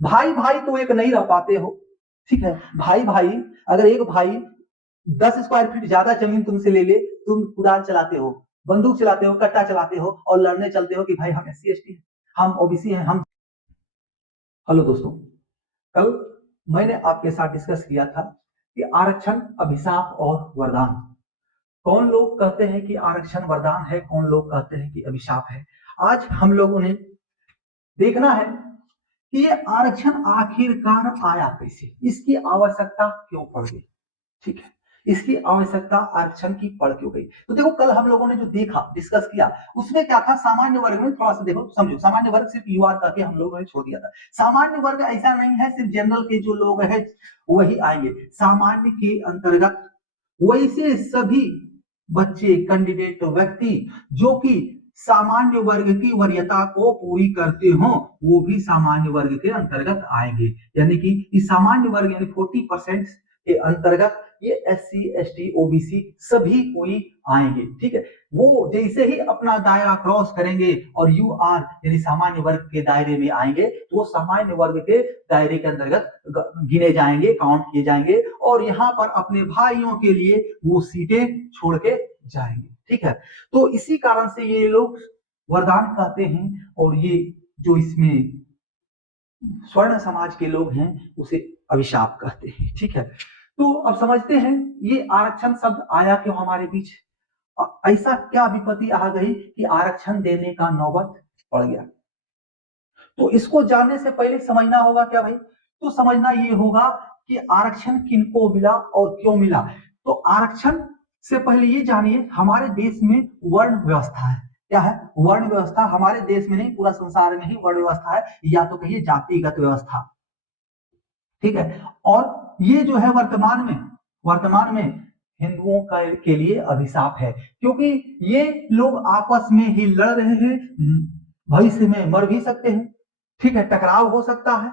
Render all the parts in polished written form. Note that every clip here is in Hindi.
भाई भाई तो एक नहीं रह पाते हो, ठीक है। भाई भाई, अगर एक भाई 10 स्क्वायर फीट ज्यादा जमीन तुमसे ले ले, तुम कुदाल चलाते हो, बंदूक चलाते हो, कट्टा चलाते हो और लड़ने चलते हो कि भाई हम SC ST हैं, हम OBC हैं, हम। हेलो दोस्तों, कल मैंने आपके साथ डिस्कस किया था कि आरक्षण अभिशाप और वरदान। कौन लोग कहते हैं कि आरक्षण वरदान है, कौन लोग कहते हैं कि अभिशाप है। आज हम लोगों ने देखना है कि ये आरक्षण आखिरकार आया कैसे, इसकी आवश्यकता क्यों पड़ गई, ठीक है। इसकी आवश्यकता आरक्षण की पड़ क्यों गई। तो देखो, कल हम लोगों ने जो देखा, डिस्कस किया, उसमें क्या था, सामान्य वर्ग में थोड़ा सा देखो समझो। सामान्य वर्ग सिर्फ युवा करके हम लोगों ने छोड़ दिया था। सामान्य वर्ग ऐसा नहीं है सिर्फ जनरल के जो लोग हैं वही आएंगे। सामान्य के अंतर्गत वैसे सभी बच्चे, कैंडिडेट, व्यक्ति जो कि सामान्य वर्ग की वरीयता को पूरी करते हो, वो भी सामान्य वर्ग के अंतर्गत आएंगे। यानी कि इस सामान्य वर्ग यानी 40% के अंतर्गत ये SC ST OBC सभी कोई आएंगे, ठीक है। वो जैसे ही अपना दायरा क्रॉस करेंगे और UR यानी सामान्य वर्ग के दायरे में आएंगे, तो वो सामान्य वर्ग के दायरे के अंतर्गत गिने जाएंगे, काउंट किए जाएंगे और यहाँ पर अपने भाइयों के लिए वो सीटें छोड़ के जाएंगे, ठीक है। तो इसी कारण से ये लोग वरदान कहते हैं और ये जो इसमें स्वर्ण समाज के लोग हैं उसे अभिशाप कहते हैं, ठीक है। तो अब समझते हैं ये आरक्षण शब्द आया क्यों हमारे बीच, ऐसा क्या विपत्ति आ गई कि आरक्षण देने का नौबत पड़ गया। तो इसको जानने से पहले समझना होगा क्या भाई, तो समझना ये होगा कि आरक्षण किनको मिला और क्यों मिला। तो आरक्षण से पहले ये जानिए, हमारे देश में वर्ण व्यवस्था है। क्या है? वर्ण व्यवस्था। हमारे देश में नहीं, पूरा संसार में ही वर्ण व्यवस्था है, या तो कहिए जातिगत व्यवस्था, ठीक है। और ये जो है वर्तमान में हिंदुओं का के लिए अभिशाप है, क्योंकि ये लोग आपस में ही लड़ रहे हैं, भविष्य में मर भी सकते हैं, ठीक है, टकराव हो सकता है।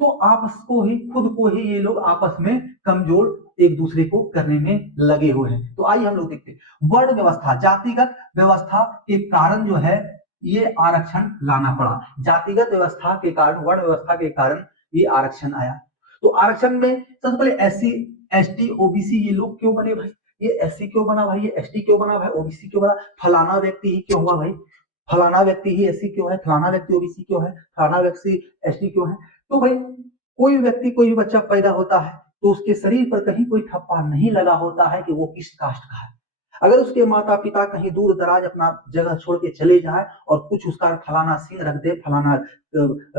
तो आपस को ही, खुद को ही ये लोग आपस में कमजोर एक दूसरे को करने में लगे हुए हैं। तो आइए हम लोग देखते हैं। वर्ण व्यवस्था, जातिगत व्यवस्था के कारण जो है ये आरक्षण लाना पड़ा। जातिगत व्यवस्था के कारण, वर्ण व्यवस्था के कारण ये आरक्षण आया। तो आरक्षण में सबसे पहले SC ST OBC ये लोग क्यों बने भाई, ये SC क्यों बना भाई, ये ST क्यों बना भाई, OBC क्यों बना, फलाना व्यक्ति ही क्यों हुआ भाई, फलाना व्यक्ति ही SC क्यों है, फलाना व्यक्ति OBC क्यों है, फलाना व्यक्ति ST क्यों है। तो भाई कोई व्यक्ति, कोई भी बच्चा पैदा होता है तो उसके शरीर पर कहीं कोई ठप्पा नहीं लगा होता है कि वो किस कास्ट का है। अगर उसके माता पिता कहीं दूर दराज अपना जगह छोड़ के चले जाए और कुछ उसका फलाना सिंह रख दे, फलाना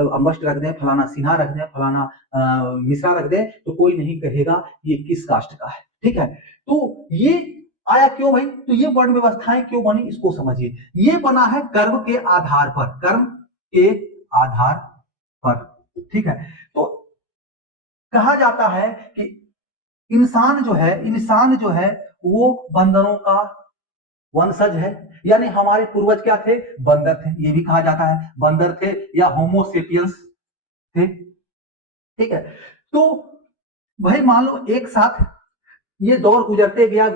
अम्बस्ट रख दे, फलाना सिन्हा रख दे, फलाना मिश्रा रख दे, तो कोई नहीं कहेगा ये किस कास्ट का है, ठीक है। तो ये आया क्यों भाई, तो ये वर्ण व्यवस्थाएं क्यों बनी इसको समझिए। ये बना है कर्म के आधार पर, कर्म के आधार पर, ठीक है। तो कहा जाता है कि इंसान जो है वो बंदरों का वंशज है, यानी हमारे पूर्वज क्या थे, बंदर थे। ये भी कहा जाता है बंदर थे या होमोसेपियंस थे, ठीक है। तो भाई मान लो एक साथ ये दौर गुजरते गया,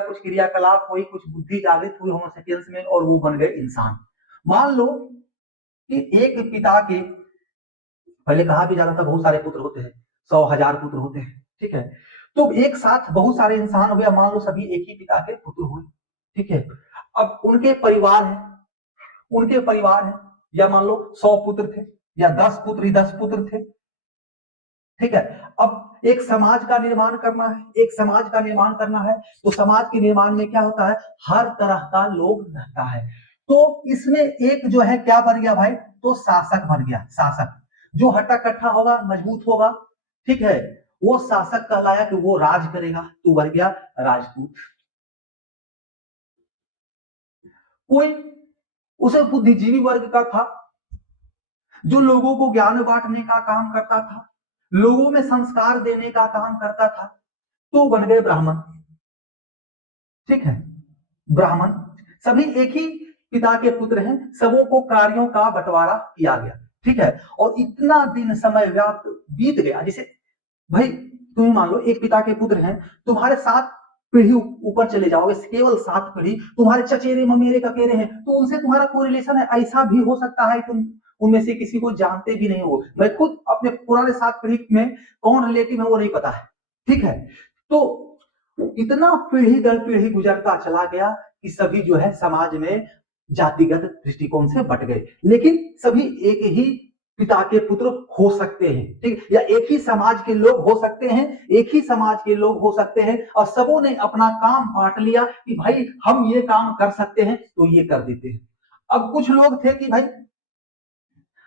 कुछ क्रियाकलाप हुई, कुछ बुद्धि जागृत हुई होमोसेपियंस में और वो बन गए इंसान। मान लो कि एक पिता के, पहले कहा भी जाता था बहुत सारे पुत्र होते हैं, 100,000 पुत्र होते हैं, ठीक है। तो एक साथ बहुत सारे इंसान हो गया, मान लो सभी एक ही पिता के पुत्र हुए, ठीक है। अब उनके परिवार है, या मान लो 100 पुत्र थे या 10 पुत्र ही 10 पुत्र थे, ठीक है। अब एक समाज का निर्माण करना है, तो समाज के निर्माण में क्या होता है, हर तरह का लोग रहता है। तो इसमें एक जो है क्या बन गया भाई, तो शासक बन गया। शासक जो हट्टा कट्ठा होगा, मजबूत होगा, ठीक है, वो शासक कहलाया कि वो राज करेगा, तो बन गया राजपूत। कोई उसे बुद्धिजीवी वर्ग का था जो लोगों को ज्ञान बांटने का काम करता था, लोगों में संस्कार देने का काम करता था, तो बन गए ब्राह्मण, ठीक है। ब्राह्मण सभी एक ही पिता के पुत्र हैं, सबों को कार्यों का बंटवारा किया गया, ठीक है। और इतना दिन समय व्याप्त बीत गया, जैसे भाई तुम मान लो एक पिता के पुत्र हैं, तुम्हारे 7 पीढ़ी ऊपर चले जाओगे, केवल 7 पीढ़ी तुम्हारे चचेरे ममेरे ककेरे हैं, तो उनसे तुम्हारा कोई रिलेशन है। ऐसा भी हो सकता है तुम उनमें से किसी को जानते भी नहीं हो। मैं खुद अपने पुराने 7 पीढ़ी में कौन रिलेटिव है वो नहीं पता है, ठीक है। तो इतना पीढ़ी दर पीढ़ी गुजरता चला गया कि सभी जो है समाज में जातिगत दृष्टिकोण से बट गए, लेकिन सभी एक ही पिता के पुत्र हो सकते हैं, ठीक, या एक ही समाज के लोग हो सकते हैं, एक ही समाज के लोग हो सकते हैं, और सबों ने अपना काम बांट लिया कि भाई हम ये काम कर सकते हैं तो ये कर देते हैं। अब कुछ लोग थे कि भाई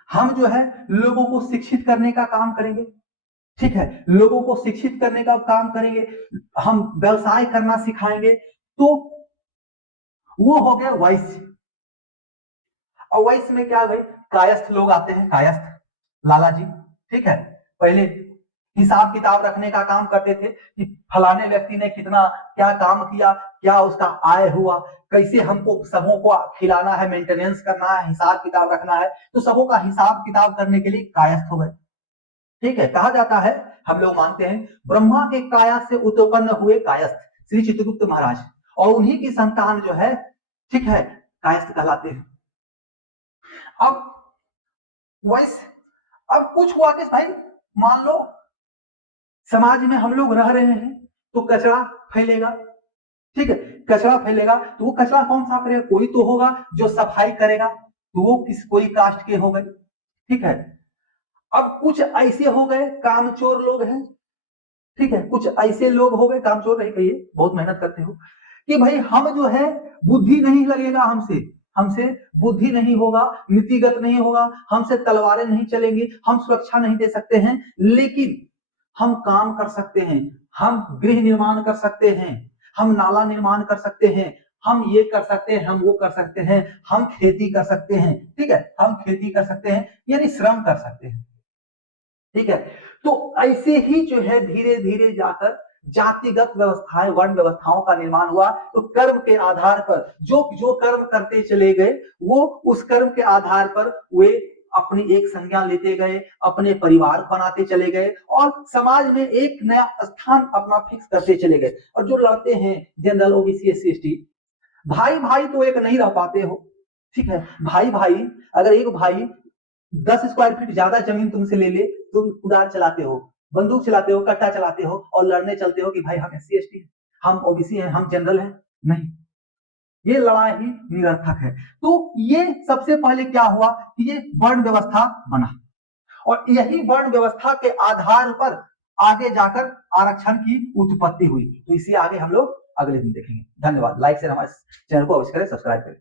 हम जो है लोगों को शिक्षित करने का काम करेंगे, ठीक है, लोगों को शिक्षित करने का काम करेंगे, हम व्यवसाय करना सिखाएंगे, तो वो हो गया वैश्य। और वैश्य में क्या भाई, कायस्थ लोग आते हैं, कायस्थ लाला जी, ठीक है, पहले हिसाब किताब रखने का काम करते थे कि फलाने व्यक्ति ने कितना क्या काम किया, क्या उसका आय हुआ, कैसे हमको सबों को खिलाना है, मेंटेनेंस करना है, हिसाब किताब रखना है, तो सबों का हिसाब किताब करने के लिए कायस्थ हो गए, ठीक है। कहा जाता है, हम लोग मानते हैं ब्रह्मा के काया से उत्पन्न हुए कायस्थ श्री चित्रगुप्त महाराज, और उन्हीं की संतान जो है, ठीक है, कायस्थ कहलाते हैं। अब वैसे अब कुछ हुआ कि भाई मान लो समाज में हम लोग रह रहे हैं तो कचरा फैलेगा, ठीक है, कचरा फैलेगा तो वो कचरा कौन साफ करेगा, कोई तो होगा जो सफाई करेगा, तो वो कोई कास्ट के हो गए, ठीक है। अब कुछ ऐसे हो गए कामचोर लोग हैं, ठीक है, कुछ ऐसे लोग हो गए, कामचोर नहीं कहिए, बहुत मेहनत करते हो, कि भाई हम जो है बुद्धि नहीं लगेगा, हमसे बुद्धि नहीं होगा, नीतिगत नहीं होगा, हमसे तलवारें नहीं चलेंगी, हम सुरक्षा नहीं दे सकते हैं, लेकिन हम काम कर सकते हैं, हम गृह निर्माण कर सकते हैं, हम नाला निर्माण कर सकते हैं, हम ये कर सकते हैं, हम वो कर सकते हैं, हम खेती कर सकते हैं, ठीक है, हम खेती कर सकते हैं, यानी श्रम कर सकते हैं, ठीक है। तो ऐसे ही जो है धीरे धीरे जाकर जातिगत व्यवस्थाएं, वर्ण व्यवस्थाओं का निर्माण हुआ। तो कर्म के आधार पर जो जो कर्म करते चले गए, वो उस कर्म के आधार पर वे अपनी एक संज्ञा लेते गए, अपने परिवार बनाते चले गए, और समाज में एक नया स्थान अपना फिक्स करते चले गए। और जो लड़ते हैं जनरल, ओबीसी, एससी, एसटी, भाई भाई तो एक नहीं रह पाते हो, ठीक है, भाई भाई, अगर एक भाई 10 स्क्वायर फीट ज्यादा जमीन तुमसे ले ले, तुम कुदाल चलाते हो, बंदूक चलाते हो, कट्टा चलाते हो, और लड़ने चलते हो कि भाई हम एससी एसटी हैं, हम ओबीसी हैं, हम जनरल हैं, नहीं, ये लड़ाई ही निरर्थक है। तो ये सबसे पहले क्या हुआ कि ये वर्ण व्यवस्था बना, और यही वर्ण व्यवस्था के आधार पर आगे जाकर आरक्षण की उत्पत्ति हुई। तो इसे आगे हम लोग अगले दिन देखेंगे। धन्यवाद। लाइक शेयर हमारे चैनल को अवश्य करें, सब्सक्राइब करें।